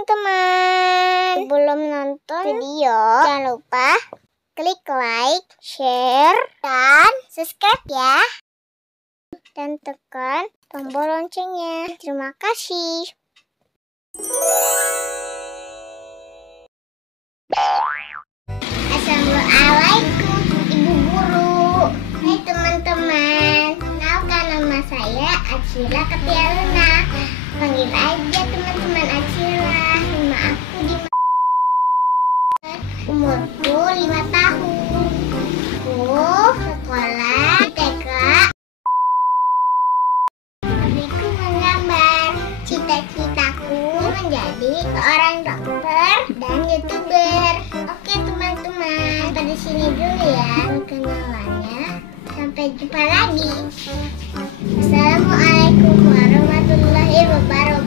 teman-teman. Sebelum nonton video, jangan lupa klik like, share, dan subscribe ya. Dan tekan tombol loncengnya. Terima kasih. Assalamualaikum Ibu Guru. Hai teman-teman, kenalkan nama saya Acila Ketialuna. Panggil aja teman-teman Acila. Nama aku di umurku 5 tahun. Aku sekolah di TK. Hobiku menggambar. Cita-citaku menjadi seorang dokter dan YouTuber. Oke teman-teman, pada sini dulu ya perkenalannya. Sampai jumpa lagi. Assalamualaikum warahmatullahi wabarakatuh.